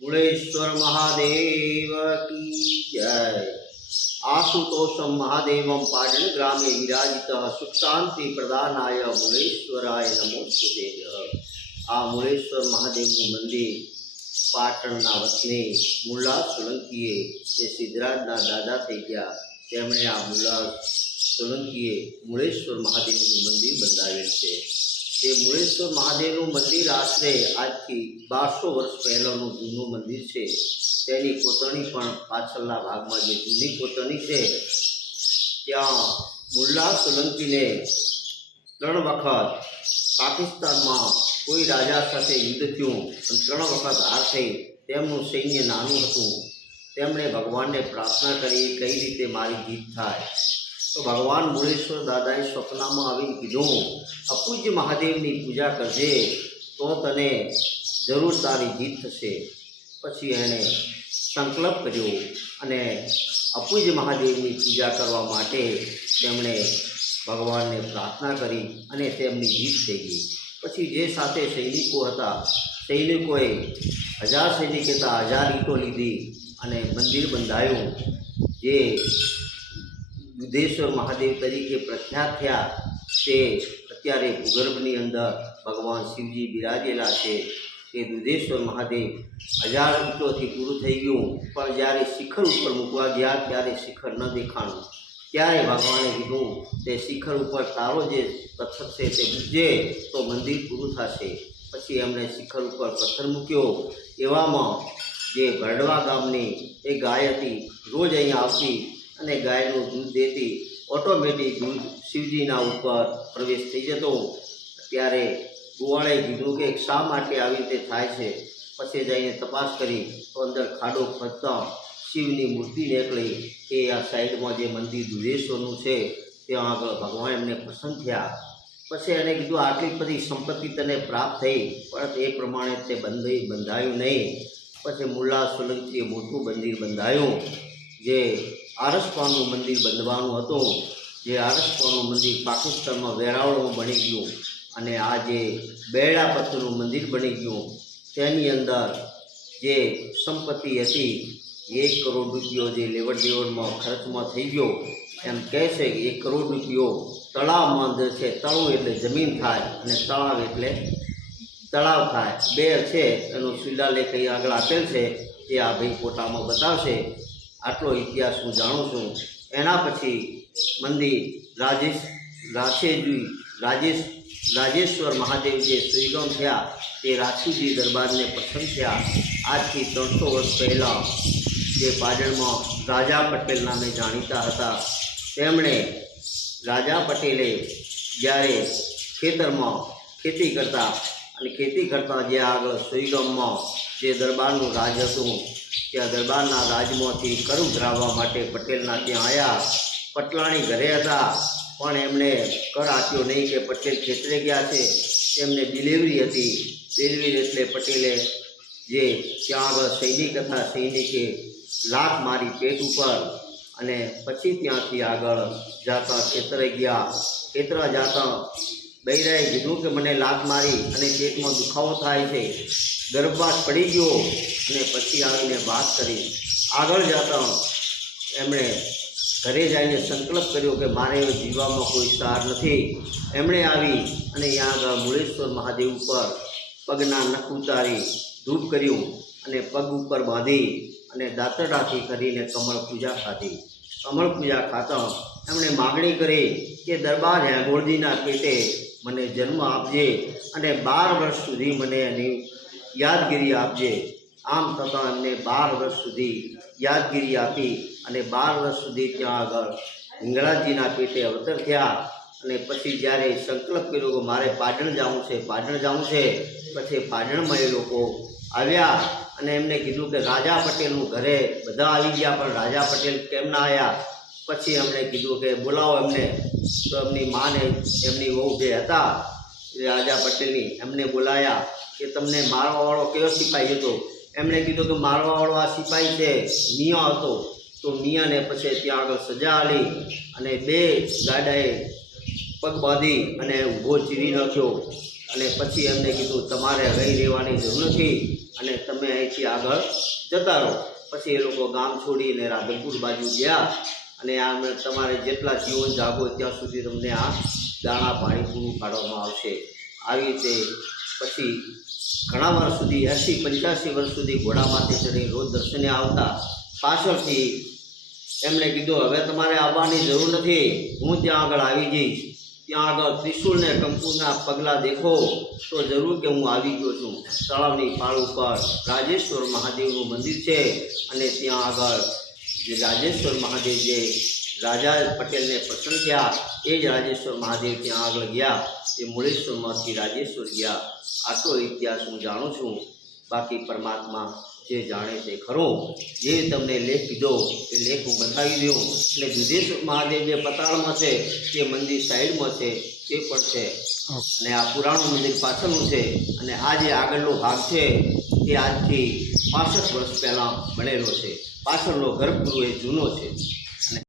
मुलेश्वर महादेव की जय। आशुतोषम महादेवम पाटण ग्रामे विराजितः सुख शांति प्रदानाय मुलेश्वराय नमोस्तुते। आ मुलेश्वर महादेवનું મંદિર પાટણના વતની મુલ્લા સોલંકીએ જે સિદ્ધરાજના દાદા થઈ ગયા તેમણે આ મુલ્લા સોલંકીએ મુલેશ્વર મહાદેવનું મંદિર બંધાવેલ છે। તે મુલેશ્વર મહાદેવનું મંદિર આશરે આજથી 1200 વર્ષ પહેલાંનું જૂનું મંદિર છે। તેની કોતરણી પણ પાછળના ભાગમાં જે જૂની કોતરણી છે ત્યાં મુલ્લા સોલંકીને 3 વખત પાકિસ્તાનમાં કોઈ રાજા સાથે યુદ્ધ થયું અને 3 વખત હાર થઈ। તેમનું સૈન્ય નાનું હતું। તેમણે ભગવાનને પ્રાર્થના કરી કઈ રીતે મારી જીત થાય। તો ભગવાન મુલેશ્વર દાદાએ સ્વપ્નમાં આવીને કીધું, અપૂજ્ય મહાદેવની પૂજા કરજે તો તને જરૂર તારી જીત થશે। પછી એણે સંકલ્પ કર્યો અને અપૂજ્ય મહાદેવની પૂજા કરવા માટે તેમણે ભગવાનને પ્રાર્થના કરી અને તેમની જીત થઈ ગઈ। પછી જે સાથે સૈનિકો હતા સૈનિકોએ 1000 સૈનિક હતા 1000 ઈંટો લીધી અને મંદિર બંધાયું જે દુધેશ્વર મહાદેવ તરીકે પ્રખ્યાત થયા। તે અત્યારે ભૂગર્ભની અંદર ભગવાન શિવજી બિરાજેલા છે। તે દુધેશ્વર મહાદેવ 1000 ઈંટોથી પૂરું થઈ ગયું, પણ જ્યારે શિખર ઉપર મૂકવા ગયા ત્યારે શિખર ન દેખાણું। ત્યારે ભગવાને કીધું તે શિખર ઉપર તારો જે પથ્થર છે તે મૂકજે તો મંદિર પૂરું થશે। પછી એમણે શિખર ઉપર પથ્થર મૂક્યો। એવામાં જે ભરડવા ગામની એ ગાય હતી, રોજ અહીંયા આવતી અને ગાયનું દૂધ દેતી। ઓટોમેટિક દૂધ શિવજીના ઉપર પ્રવેશ થઈ જતો। ત્યારે ગોવાળે કીધું કે શા માટે આવી રીતે થાય છે। પછી જઈને તપાસ કરી તો અંદર ખાડો ખોદતા શિવની મૂર્તિ નીકળી। એ આ સાઈડમાં જે મંદિર દુધેશ્વરનું છે ત્યાં આગળ ભગવાન એમને પ્રસન્ન થયા। પછી એણે કીધું આટલી બધી સંપત્તિ તને પ્રાપ્ત થઈ, પણ એ પ્રમાણે તે બંધાયું નહીં। પછી મુલ્લા સોલંકીએ મોટું મંદિર બંધાયું જે આરસપાનું મંદિર બંધવાનું હતું। જે આરસપાનું મંદિર પાકિસ્તાનમાં વેરાવળમાં બની ગયું અને આ જે બેડા પત્થરનું મંદિર બની ગયું। તેની અંદર જે સંપત્તિ હતી 1 કરોડ રૂપિયો જે લેવડ દેવડમાં ખર્ચમાં થઈ ગયો। એમ કહે છે કે 1 કરોડ રૂપિયો તળાવમાં અંદર છે। તળું એટલે જમીન થાય અને તળાવ એટલે તળાવ થાય। 2 છે એનો શિલાલેખ અહીં આગળ આપેલ છે, એ આ ભાઈ ફોટામાં બતાવશે। આટલો ઇતિહાસ હું જાણું છું। એના પછી મંદિર રાજેશ્વર મહાદેવ જે શ્રીરામ થયા તે રાજપૂતી દરબારને પસંદ થયા। આજથી 300 વર્ષ પહેલાં જે પાટણમાં રાજા પટેલ નામે જાણીતા હતા, તેમણે રાજા પટેલે જ્યારે ખેતરમાં ખેતી કરતા અને ખેતી કરતાં જે આગળ શ્રીરામમાં જે દરબારનું રાજ હતું ત્યાં દરબારના રાજમાંથી કર ઉઘરાવવા માટે પટેલના ત્યાં આવ્યા। પટલાણી ઘરે હતા પણ એમણે કર આપ્યો નહીં કે પટેલ ખેતરે ગયા છે। તેમને ડિલિવરી હતી। ડિલિવરી એટલે પટેલે જે ત્યાં આગળ સૈનિક હતા સૈનિકે લાત મારી પેટ ઉપર અને પછી ત્યાંથી આગળ જતા ખેતરે ગયા। ખેતરા જતા બૈરાએ કીધું કે મને લાત મારી અને પેટમાં દુખાવો થાય છે। ગર્ભપાત પડી ગયો અને પછી આવીને વાત કરી। આગળ જતા એમણે ઘરે જઈને સંકલ્પ કર્યો કે મારે જીવવામાં કોઈ સાર નથી। એમણે આવી અને ત્યાં આગળ મુલેશ્વર મહાદેવ ઉપર પગના નખ ઉતારી ધૂપ કર્યું અને પગ ઉપર બાંધી અને દાંતરડાથી કરીને કમળ પૂજા ખાધી। કમળ પૂજા ખાતા એમણે માગણી કરી કે દરબાર હેંગોળજીના પેટે મને જન્મ આપજે અને 12 વર્ષ સુધી મને એની યાદગીરી આપજે। આમ થતાં એમને 12 વર્ષ સુધી યાદગીરી આપી અને 12 વર્ષ સુધી ત્યાં આગળ હિંગળાજીના પેટે અવતર થયા। અને પછી જ્યારે સંકલ્પ કર્યો કે મારે પાટણ જવું છે પછી પાટણમાં એ લોકો આવ્યા અને એમને કીધું કે રાજા પટેલનું ઘરે બધા આવી ગયા પણ રાજા પટેલ કેમ ના આવ્યા। પછી એમણે કીધું કે બોલાવો એમને। તો એમની માને એમની વહુ જે હતા રાજા પટેલની એમને બોલાયા કે તમને મારવાવાળો કયો સિપાહી હતો। એમણે કીધું કે મારવાવાળો આ સિપાહી છે મિયા હતો। તો મિયાને પછી ત્યાં આગળ સજા આલી અને 2 ગાડાએ પગ બાંધી અને ઊભો ચીરી નાખ્યો અને પછી એમને કીધું તમારે અહીં રહેવાની જરૂર નથી। અને તમે અહીંથી આગળ જતા રહો. પછી એ લોકો ગામ છોડીને રાધનપુર બાજુ ગયા અને આમ તમારે જેટલા જીવન જાગો ત્યાં સુધી તમને આ દાણા પાણી પૂરું પાડવામાં આવશે. આવી રીતે પછી ઘણા વર્ષ સુધી 80-85 વર્ષ સુધી ઘોડા માથે ચડી રોજ દર્શને આવતા. પાછળથી એમણે કીધું હવે તમારે આવવાની જરૂર નથી, હું ત્યાં આગળ આવી જઈશ. ત્યાં આગળ ત્રિશુલ ને કંકુના પગલાં દેખો તો જરૂર કે હું આવી ગયો છું. તળાવની પાળ ઉપર રાજેશ્વર મહાદેવનું મંદિર છે અને ત્યાં આગળ જે રાજેશ્વર મહાદેવ જે રાજા પટેલને પસંદ થયા એ જ રાજેશ્વર મહાદેવ ત્યાં આગળ ગયા. એ મુળેશ્વરમાંથી રાજેશ્વર ગયા. આટલો ઇતિહાસ હું જાણું છું. બાકી પરમાત્મા જે જાણે તે ખરો. જે તમને લેખ કીધો એ લેખ હું બતાવી દઉં. એટલે દુધેશ્વર મહાદેવ જે પતાળમાં છે તે મંદિર સાઈડમાં છે તે પણ છે અને આ પુરાણું મંદિર પાછળનું છે. અને આ જે આગળનો ભાગ છે તે આજથી 65 વર્ષ પહેલાં બનેલો છે. પાછળનો ગર્ભગૃહ એ જૂનો છે.